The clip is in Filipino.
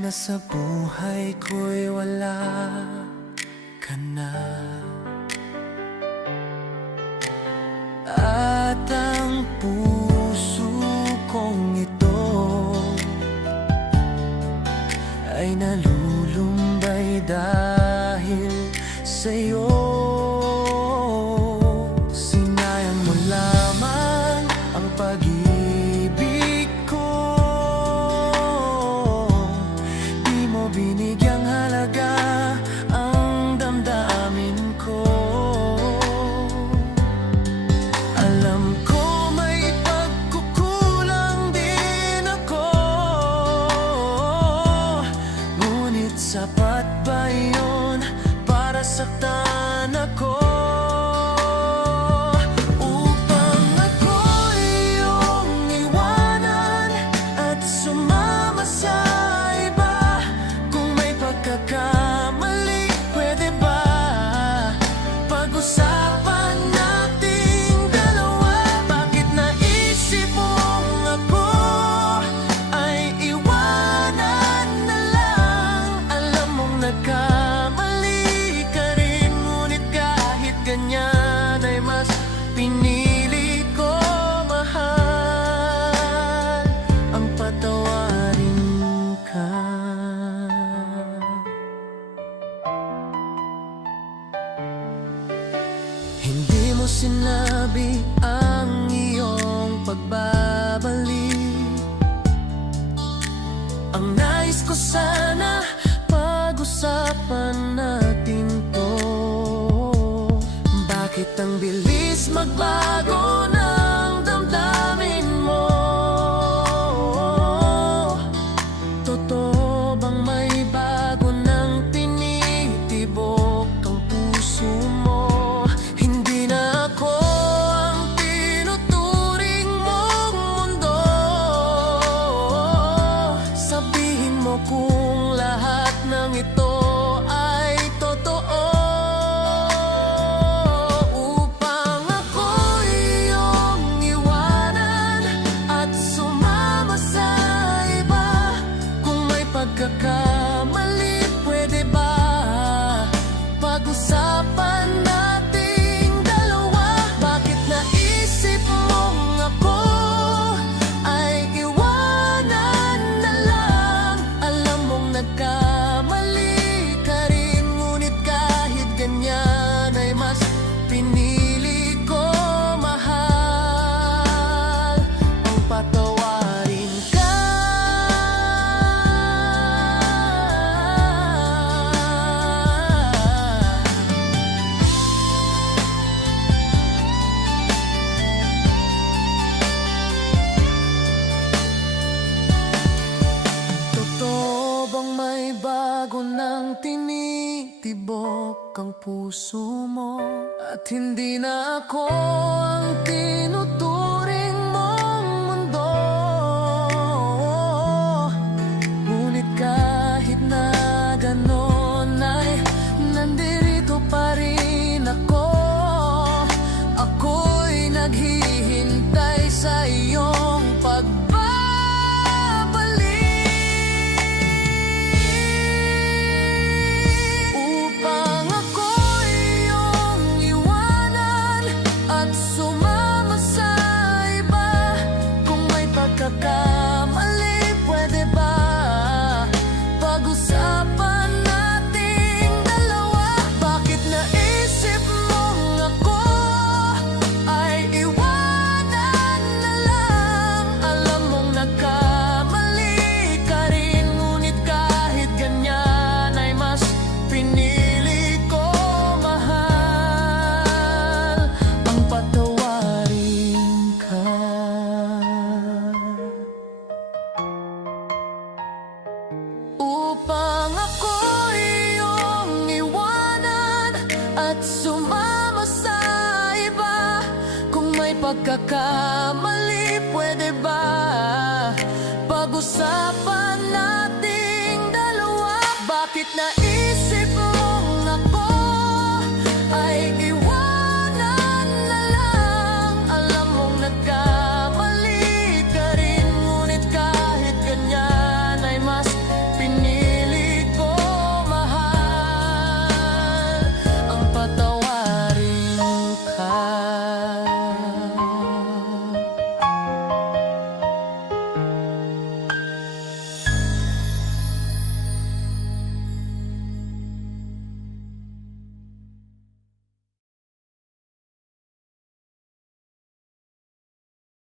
na sa buhay ko'y wala ka na. At ang puso kong ito ay nalulumbay dahil sa'yo. Sinayang mo lamang ang pag-ibig ko, di mo binigyang halaga ang damdamin ko. Alam ko may pagkukulang din ako, ngunit sapat ba yun para saktan ako? Upang ako'y iyong iwanan at sumama sa iba. Kung may pagkakamali, pwede ba pag-usapan nating dalawa? Bakit naisip mong ako ay iwanan na lang? Alam mong nagkamali ka rin, ngunit kahit ganyan ay mas pinili ko mahal ang patawarin ka. Hindi mo sinabi ang iyong pagbabalik. Ang nais ko sana pag-usapan natin to. Bakit ang bilis magbago ng damdamin mo? Totoo bang may bago nang tinitibok ang puso mo? Hindi na ako ang tinuturing mong mundo. Sabihin mo kung lahat ng ito ay totoo, upang ako'y iyong iwanan at sumama sa iba. Kung may pagkakamali, pwede ba pag-usapan nating dalawa? Bakit naisip mong ako ay iwanan na lang? Alam mong nagkamali ka rin, ngunit kahit ganyan ay mas pinili ko mahal ang patawarin ka. Totoo bang may bago nang tinitibok ang puso mo? At hindi na ako ang tinuturing mong mundo. Ngunit kahit na ganon ay nandirito pa rin ako. Ako'y naghihintay sa iyong pagbabalik. Upang ako'y iyong iwanan at sumama sa iba. Kung may pagkakamali, pwede ba pag-usapan nating dalawa? Bakit naisip mong ako ay iwanan na lang? Alam mong nagkamali ka rin, ngunit kahit ganyan ay mas pinili ko mahal ang patawarin ka. Upang ako'y iyong iwanan at sumama sa iba. Kung may pagkakamali, pwede ba pag-usapan nating dalawa? Bakit na